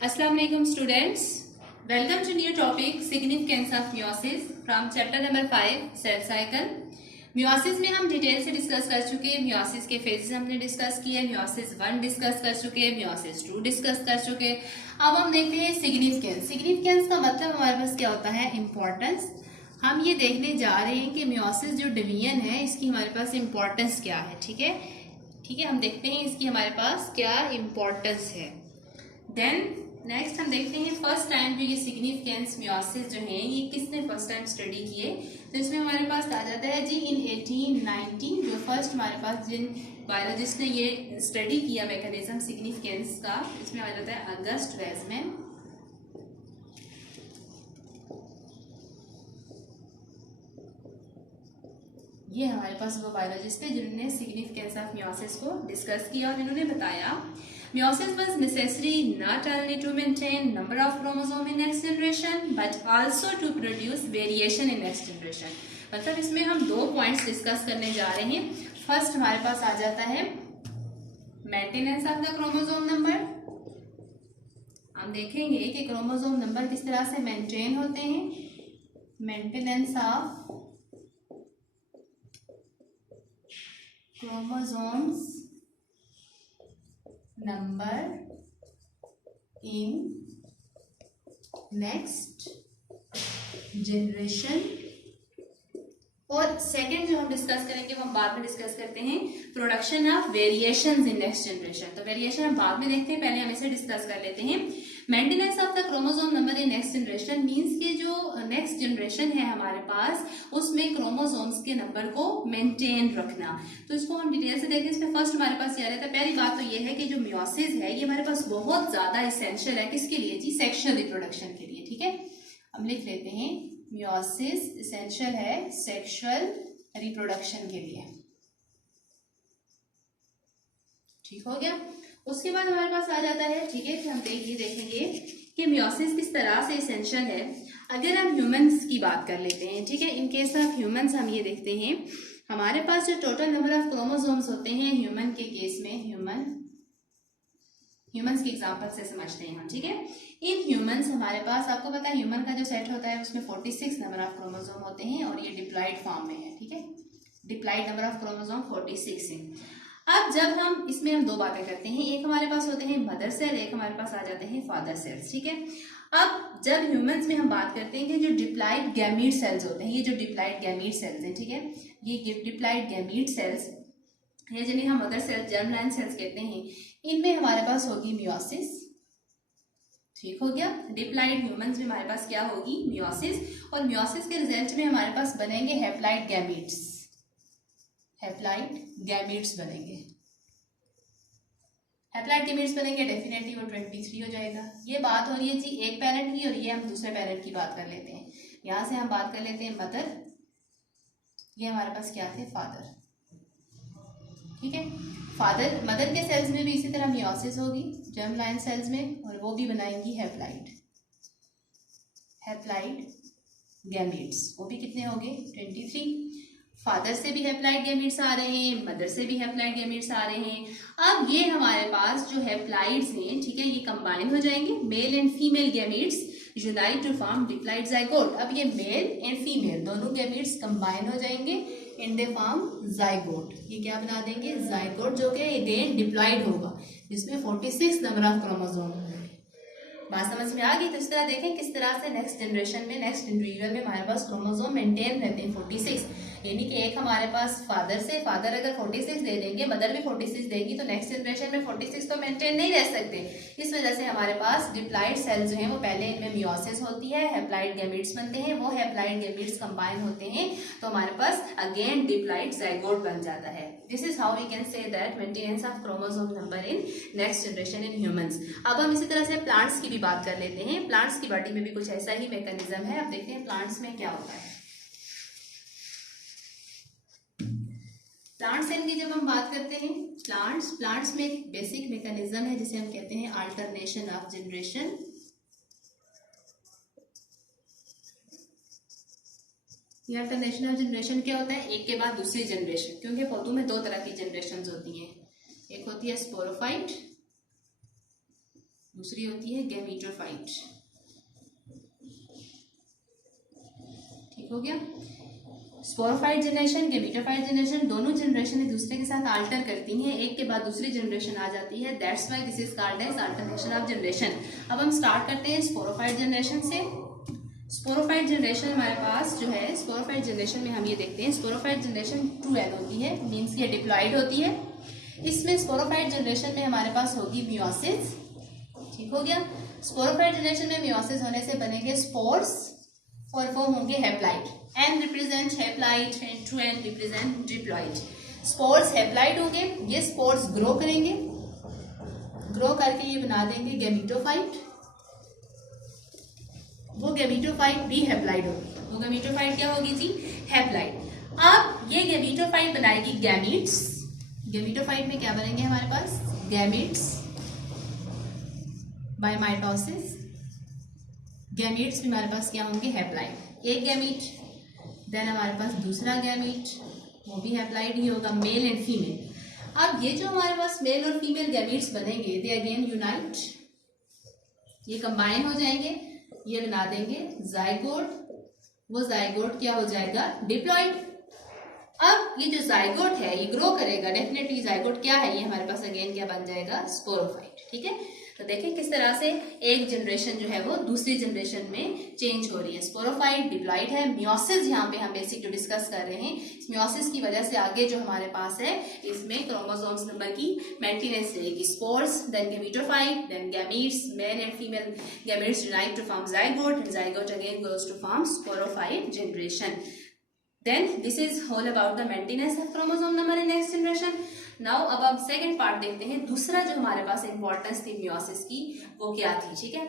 Assalamu alaikum students. Welcome to new topic significance of meiosis from chapter number 5 cell cycle. meiosis में हम detail से discuss कर चुके हैं. meiosis के फेजेस हमने डिस्कस किए. meiosis 1 डिस्कस कर चुके हैं. meiosis 2 डिस्कस कर चुके हैं. अब हम देखते हैं सिग्निफिकेंस. सिग्निफिकेंस का मतलब हमारे पास क्या होता है? इम्पोर्टेंस. हम ये देखने जा रहे हैं कि meiosis जो डिवीजन है इसकी हमारे पास इम्पोर्टेंस क्या है. ठीक है, हम देखते हैं इसकी हमारे पास क्या इम्पोर्टेंस है. देन नेक्स्ट हम देखते हैं फर्स्ट टाइम जो ये सिग्निफिकेंस meiosis जो है ये किसने फर्स्ट टाइम स्टडी किए. तो इसमें हमारे पास आ जाता है जी इन 1819 जो फर्स्ट हमारे पास जिन बायोलॉजिस्ट ने ये स्टडी किया मैकेनिज्म सिग्निफिकेंस का, इसमें आ जाता है अगस्ट वेजमैन. ये हमारे पास वो बायोलॉजिस्ट थे जिन्होंने सिग्निफिकेंस ऑफ meiosis को डिस्कस किया और इन्होंने बताया meiosis was necessary not only to maintain number of chromosome in next generation but also to produce variation in next generation. मतलब इसमें हम दो पॉइंट्स डिस्कस करने जा रहे हैं. फर्स्ट हमारे पास आ जाता है maintenance of the chromosome number. हम देखेंगे कि क्रोमोसोम नंबर किस तरह से मेंटेन होते हैं. Maintenance of chromosomes number in next generation. और सेकेंड जो हम डिस्कस करेंगे वो हम बाद में डिस्कस करते हैं production of variations in next generation. तो वेरिएशन हम बाद में देखते हैं, पहले हम इसे डिस्कस कर लेते हैं. Maintenance of the chromosome number in next generation means कि जो नेक्स्ट जनरेशन है हमारे पास उसमें क्रोमोसोम्स के नंबर को मेंटेन रखना. तो इसको हम डिटेल से देखते हैं. इसमें फर्स्ट हमारे पास ये रहता है. पहली बात तो ये है कि जो meiosis है ये हमारे पास बहुत ज्यादा इसेंशियल है. किसके लिए जी? सेक्सुअल रिप्रोडक्शन के लिए. ठीक है, हम लिख लेते हैं meiosis इसेंशियल है सेक्सुअल रिप्रोडक्शन के लिए. ठीक हो गया. उसके बाद हमारे पास आ जाता है, ठीक है, हम देखेंगे कि meiosis किस तरह से इसेंशियल है. अगर हम ह्यूमंस की बात कर लेते हैं, ठीक है, इन केस ऑफ ह्यूमंस हम ये देखते हैं हमारे पास जो टोटल नंबर ऑफ क्रोमोसोम्स होते हैं ह्यूमन के केस में, ह्यूमंस की एग्जांपल से समझते हैं हम. ठीक है, इन ह्यूमंस हमारे पास आपको पता है ह्यूमन का जो सेट होता है उसमें 46 नंबर ऑफ क्रोमोसोम होते हैं और ये डिप्लॉइड फॉर्म में है. ठीक है, डिप्लॉइड नंबर ऑफ क्रोमोसोम 46 है. अब जब हम इसमें दो बातें करते हैं, एक हमारे पास होते हैं मदर सेल, एक हमारे पास आ जाते हैं फादर सेल्स. ठीक है, अब जब ह्यूमंस में हम बात करते हैं कि जो डिप्लॉइड गैमीट सेल्स होते हैं, ये जो डिप्लॉइड गैमीट सेल्स हैं, ठीक है, ये डिप्लॉइड गैमीट सेल्स ये जिन्हें हम mother cells germ line cells कहते हैं, इनमें हमारे पास होगी meiosis. ठीक हो गया. डिप्लॉइड ह्यूमंस में हमारे पास क्या होगी? meiosis. और meiosis के रिजल्ट में हमारे पास बनेंगे हैप्लॉइड गैमीट्स. हैप्लॉइड गैमीट्स बनेंगे. हैप्लॉइड गैमीट्स बनेंगे डेफिनेटली वो 23 हो जाएगा. ये बात हो रही है जी एक पेरेंट की और ये हम दूसरे पेरेंट की बात कर लेते हैं. यहां से हम बात कर लेते हैं मदर, ये हमारे पास क्या थे? फादर. ठीक है, फादर मदर के सेल्स में भी इसी तरह meiosis होगी जर्म लाइन सेल्स में और वो भी बनाएंगी हैप्लॉइड गैमीट्स. वो भी कितने हो गए? 23. फादर से भी हैप्लॉइड गैमीट्स आ रहे हैं, मदर से भी हैप्लॉइड गैमीट्स आ रहे हैं. अब ये हमारे पास जो हैप्लॉइड्स हैं, ठीक है, ये कंबाइन हो जाएंगे. Male and female gametes unite to form diploid zygote. अब ये मेल एंड फीमेल दोनों गैमीट्स कंबाइन हो जाएंगे इन दे फॉर्म जाइगोट. ये क्या बना देंगे? जाइगोट, जो कि अगेन डिप्लॉइड होगा जिसमें 46 नंबर ऑफ क्रोमोसोम होंगे. बात समझ में आ गई. तो इस तरह देखें किस तरह से नेक्स्ट जनरेशन में नेक्स्ट इंडिविजुअल में हमारे पास क्रोमोसोम मेंटेन रहते हैं 46. यानी कि एक हमारे पास फादर अगर 46 दे देंगे, मदर भी 46 देगी, तो नेक्स्ट जनरेशन में 46 तो मेंटेन नहीं रह सकते. इस वजह से हमारे पास डिप्लॉइड सेल्स जो हैं वो पहले इनमें meiosis होती है, हैप्लॉइड गैमीट्स बनते हैं, वो हैप्लॉइड गैमीट्स कंबाइन होते हैं तो हमारे पास अगेन डिप्लॉइड जाइगोट बन जाता है. This is how we can say that maintenance of chromosome number in next generation in humans. अब हम इसी तरह से प्लांट्स की भी बात कर लेते हैं. प्लांट्स की बॉडी में भी कुछ ऐसा ही मैकेनिज्म है. अब देखते हैं प्लांट्स में क्या होता है. प्लांट सेल की जब हम बात करते हैं, प्लांट्स में एक बेसिक मैकेनिज्म है जिसे हम कहते हैं अल्टरनेशन ऑफ जनरेशन. ये अल्टरनेशन ऑफ जनरेशन क्या होता है? एक के बाद दूसरी जनरेशन, क्योंकि पौधों में दो तरह की जनरेशन होती हैं. एक होती है स्पोरोफाइट, दूसरी होती है गैमीटोफाइट। ठीक हो गया। स्पोरोफाइट जनरेशन, गैमीटोफाइट जनरेशन, दोनों जनरेशन एक दूसरे के साथ आल्टर करती हैं, एक के बाद दूसरी जनरेशन आ जाती है। That's why this is called as alternation of generation. अब हम स्टार्ट करते हैं स्पोरोफाइट जनरेशन से। स्पोरोफाइट जनरेशन हमारे पास जो है, स्पोरोफाइट जनरेशन में हम ये देखते हैं, स्पोरोफाइट जनरेशन 2n होती है, मीन्स ये डिप्लॉइड होती है। इसमें स्पोरोफाइट जनरेशन में हमारे पास होगी मियोसिस। ठीक हो गया। स्पोरोफाइट जनरेशन में मियोसिस होने से बनेंगे स्पोर्स और फॉर्म होंगे haploid. n represent haploid and 2n represent diploid. Spores haploid होंगे, ये स्पोर्स ग्रो करेंगे, ग्रो करके ये बना देंगे गैमीटोफाइट। वो गैमीटोफाइट भी हैप्लाइड होगी। वो गैमीटोफाइट क्या होगी जी? हैप्लाइड। अब ये गैमीटोफाइट बनाएगी गैमीट्स। गैमीटोफाइट में क्या बनेंगे हमारे पास? Gametes by mitosis. गैमीट्स भी हमारे पास क्या होंगे? हैप्लाइड। एक गैमीट, देन हमारे पास दूसरा गैमीट, वो भी हैप्लाइड ही होगा, मेल एंड फीमेल। अब ये जो हमारे पास मेल और फीमेल गैमीट्स बनेंगे, दे अगेन यूनाइट, ये कंबाइन हो जाएंगे, ये बना देंगे जाइगोट। वो जाइगोट क्या हो जाएगा? डिप्लॉइड। अब ये जो जाइगोट है ये ग्रो करेगा, डेफिनेटली जाइगोट क्या है? ये हमारे पास अगेन क्या बन जाएगा? स्पोरोफाइट। ठीक है, तो देखें किस तरह से एक जनरेशन जो है वो दूसरी जनरेशन में चेंज हो रही है। स्पोरोफाइट डिप्लॉइड है, मियोसिस यहाँ पे हम बेसिक जो डिस्कस कर रहे हैं, मियोसिस की वजह से आगे जो हमारे पास है इसमें क्रोमोसोम्स नंबर की मेंटेनेंस रहेगी। Spores, then gametophyte, then gametes, male and female gametes unite to form zygote and zygote again goes to form sporophyte generation. Then this is all about the maintenance of chromosome number in next generation. Now अब हम second part देखते हैं। दूसरा जो हमारे पास importance थी meiosis की वो क्या थी? ठीक है,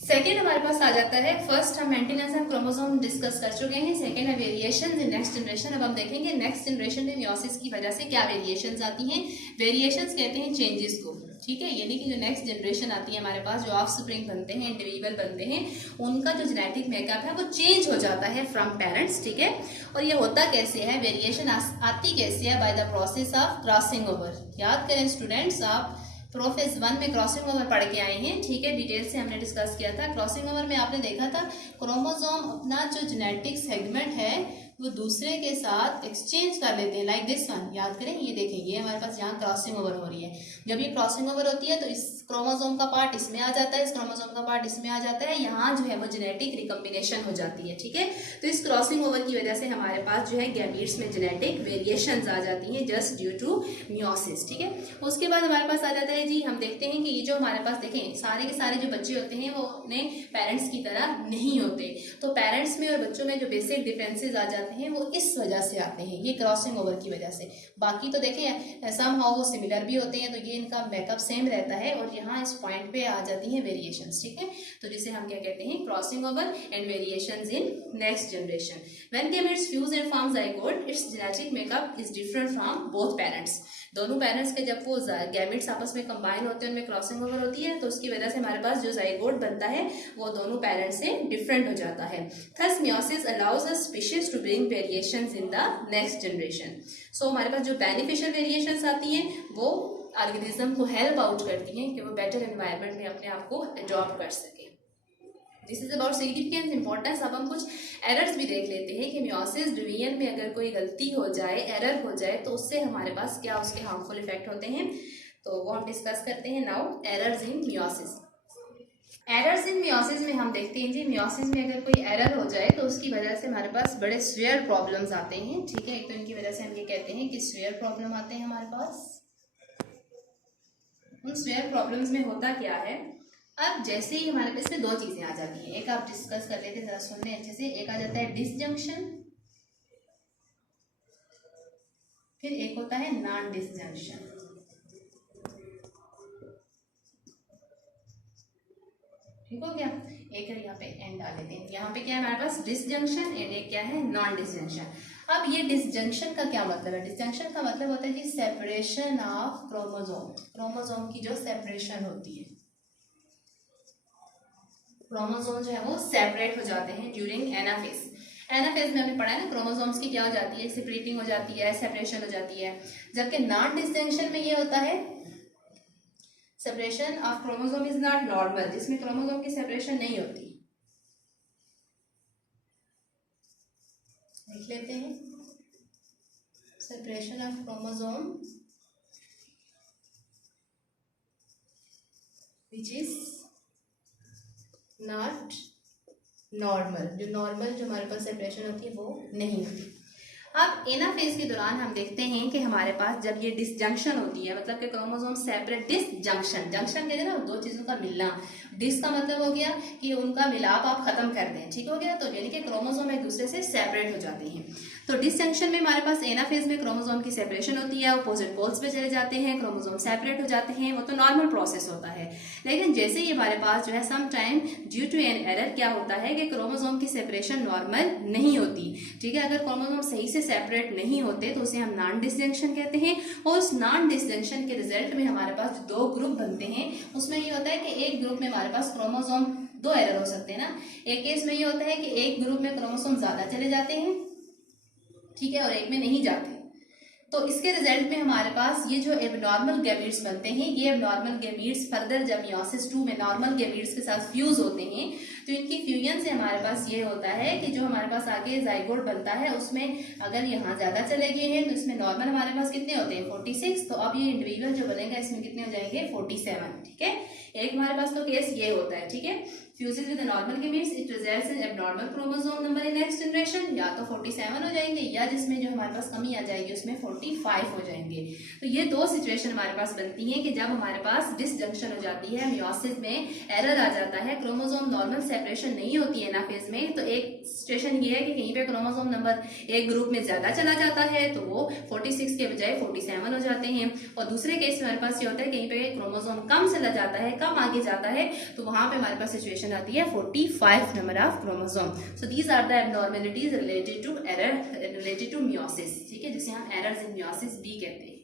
सेकेंड हमारे पास आ जाता है, फर्स्ट हम मेंटेनेंस ऑफ क्रोमोसोम डिस्कस कर चुके हैं, सेकेंड है वेरिएशन इन नेक्स्ट जनरेशन। अब हम देखेंगे नेक्स्ट जनरेशन में मियोसिस की वजह से क्या वेरिएशंस आती हैं। वेरिएशंस कहते हैं चेंजेस को। ठीक है, यानी कि जो नेक्स्ट जनरेशन आती है हमारे पास, जो ऑफस्प्रिंग बनते हैं, इंडिविजुअल बनते हैं, उनका जो जेनेटिक मेकअप है वो चेंज हो जाता है फ्रॉम पेरेंट्स। ठीक है, और ये होता कैसे है? वेरिएशन आती कैसे है? By the process of crossing over. याद करें स्टूडेंट्स, आप प्रोफेस 1 में क्रॉसिंग ओवर पढ़ के आए हैं। ठीक है, डिटेल से हमने डिस्कस किया था। क्रॉसिंग ओवर में आपने देखा था क्रोमोसोम अपना जो जेनेटिक सेगमेंट है वो दूसरे के साथ एक्सचेंज कर लेते हैं, लाइक दिस वन। याद करें, ये देखें, ये हमारे पास यहाँ क्रॉसिंग ओवर हो रही है। जब ये क्रॉसिंग ओवर होती है तो इस क्रोमोसोम का पार्ट इसमें आ जाता है, इस क्रोमोसोम का पार्ट इसमें आ जाता है, यहाँ जो है वो जेनेटिक रिकम्बिनेशन हो जाती है। ठीक है, तो इस क्रॉसिंग ओवर की वजह से हमारे पास जो है गैमीट्स में जेनेटिक वेरिएशंस आ जाती हैं जस्ट ड्यू टू मियोसिस। ठीक है, उसके बाद हमारे पास आ जाता है जी, हम देखते हैं कि ये जो हमारे पास देखें सारे के सारे जो बच्चे होते हैं वो अपने पेरेंट्स की तरह नहीं होते। तो पेरेंट्स में और बच्चों में जो बेसिक डिफरेंसेस आ जाते हैं वो इस वजह से आते हैं, ये क्रॉसिंग ओवर की वजह से। बाकी तो देखें सम हाउ वो सिमिलर भी होते हैं, तो ये इनका मेकअप सेम रहता है, और यहाँ इस पॉइंट पे आ जाती हैं वेरिएशंस। ठीक है, तो जिसे हम क्या कहते हैं? Crossing over and variations in next generation. When gametes fuse and form zygote, it's genetic makeup is different from both parents. दोनों पेरेंट्स के जब वो गैमेट्स आपस में कंबाइन होते हैं, उनमें क्रॉसिंग ओवर होती है, तो उसकी वजह से हमारे पास जो जाइगोट बनता है वो दोनों पेरेंट्स से डिफरेंट हो जाता है। Thus meiosis allows a species to bring variations in the next generation. So हमारे पास जो बेनिफिशियल वेरिएशंस आती हैं वो ऑर्गेनिज्म को हेल्प आउट करती हैं कि वो बेटर एनवायरनमेंट में अपने आप को अडॉप्ट कर सके। This is about significance, importance. अब हम कुछ एरर्स भी देख लेते हैं कि मियोसिस डिवीजन में अगर कोई गलती हो जाए, एरर हो जाए, तो उससे हमारे पास क्या उसके हार्मफुल इफेक्ट होते हैं, तो वो हम डिस्कस करते हैं now. Errors in meiosis. Errors in meiosis में हम देखते हैं जी, मियोसिस में अगर कोई एरर हो जाए तो उसकी वजह से हमारे पास बड़े सीवियर प्रॉब्लम्स आते हैं। ठीक है, एक तो इनकी वजह से हम ये कहते हैं कि सीवियर प्रॉब्लम आते हैं हमारे पास। उन सीवियर प्रॉब्लम्स में होता क्या है, अब जैसे ही हमारे पास इसमें दो चीजें आ जाती हैं, एक आप डिस्कस कर लेते हैं, जरा सुन लें अच्छे से। एक आ जाता है डिसजंक्शन, फिर एक होता है नॉन डिसजंक्शन। ठीक हो गया, एक है यहाँ पे एंड डाल लेते हैं। यहाँ पे क्या है हमारे पास? डिसजंक्शन, एंड एक क्या है? Non disjunction. अब ये डिसजंक्शन का क्या मतलब है? डिसजंक्शन का मतलब होता है कि सेपरेशन ऑफ क्रोमोसोम। क्रोमोसोम की जो सेपरेशन होती है, क्रोमोसोम जो है वो सेपरेट हो जाते हैं ड्यूरिंग एनाफेज। एनाफेज में हमने पढ़ा है ना, क्रोमोसोम्स की क्या हो जाती है? सेपरेटिंग हो जाती है, सेपरेशन हो जाती है। जबकि नॉन डिसजंक्शन में ये होता है separation of chromosome is not normal, जिसमें क्रोमोसोम की सेपरेशन नहीं होती। लिख लेते हैं, separation of chromosome which is not normal, जो नॉर्मल जो हमारे पास सेपरेशन होती है वो नहीं होती। अब एनाफेज के दौरान हम देखते हैं कि हमारे पास जब ये डिसजंक्शन होती है, मतलब कि क्रोमोसोम सेपरेट, डिसजंक्शन, जंक्शन कहते हैं ना दो चीजों का मिलना, डिस का मतलब हो गया कि उनका मिलाप आप खत्म कर दें, ठीक हो गया, तो यानी कि क्रोमोसोम एक दूसरे से सेपरेट हो जाते हैं। तो डिसजंक्शन में हमारे पास एनाफेज में क्रोमोसोम की सेपरेशन होती है, अपोजिट पोल्स पे चले जाते हैं, क्रोमोसोम सेपरेट हो जाते हैं, वो तो नॉर्मल प्रोसेस होता है। लेकिन जैसे ही हमारे पास जो है some time due to an error क्या होता है कि क्रोमोसोम की सेपरेशन नॉर्मल नहीं होती, ठीक है। अगर क्रोमोसोम सही से सेपरेट नहीं होते तो उसे हम नॉन डिसजंक्शन कहते हैं, और उस नॉन डिसजंक्शन के रिजल्ट में हमारे पास दो ग्रुप बनते हैं। उसमें ये होता है कि एक ग्रुप में हमारे पास क्रोमोसोम, दो एरर हो सकते हैं ना, एक केस में ये होता है कि एक ग्रुप में क्रोमोसोम ज्यादा चले जाते हैं, ठीक है, और एक में नहीं जाते। तो इसके रिजल्ट में हमारे पास ये जो एबनॉर्मल गैमीट्स बनते हैं, ये एबनॉर्मल गैमीट्स फर्दर जब मियोसिस 2 में नॉर्मल गैमीट्स के साथ फ्यूज होते हैं, तो इनकी फ्यूजन से हमारे पास ये होता है कि जो हमारे पास आगे जाइगोट बनता है उसमें अगर यहाँ ज्यादा चले गए हैं तो इसमें नॉर्मल हमारे पास कितने होते हैं 46, तो अब ये इंडिविजुअल जो बनेगा इसमें कितने हो जाएंगे 47, ठीक है। एक हमारे पास तो केस ये होता है, ठीक है, fuses with normal gametes it results in abnormal chromosome number in next generation, या तो 47 हो जाएंगे या जिसमें जो हमारे पास कमी आ जाएगी उसमें 45 हो जाएंगे। तो ये दो सिचुएशन हमारे पास बनती हैं कि जब हमारे पास डिसजंक्शन हो जाती है, मियोसिस में एरर आ जाता है, क्रोमोसोम नॉर्मल सेपरेशन नहीं होती है एनाफेज में, तो एक सिचुएशन ये है कि कहीं पे क्रोमोसोम नंबर एक ग्रुप में ज्यादा चला जाता है तो वो 46 के बजाय 47 हो जाते हैं, और दूसरे केस में हमारे पास ये होता है कहीं पे क्रोमोसोम कम चला जाता है, कम आगे जाता है, तो वहां पे हमारे पास सिचुएशन आती है 45 number of chromosome. So these are the abnormalities related to error related to meiosis, ठीक है, जिसे हम एरर्स इन मियोसिस भी कहते हैं।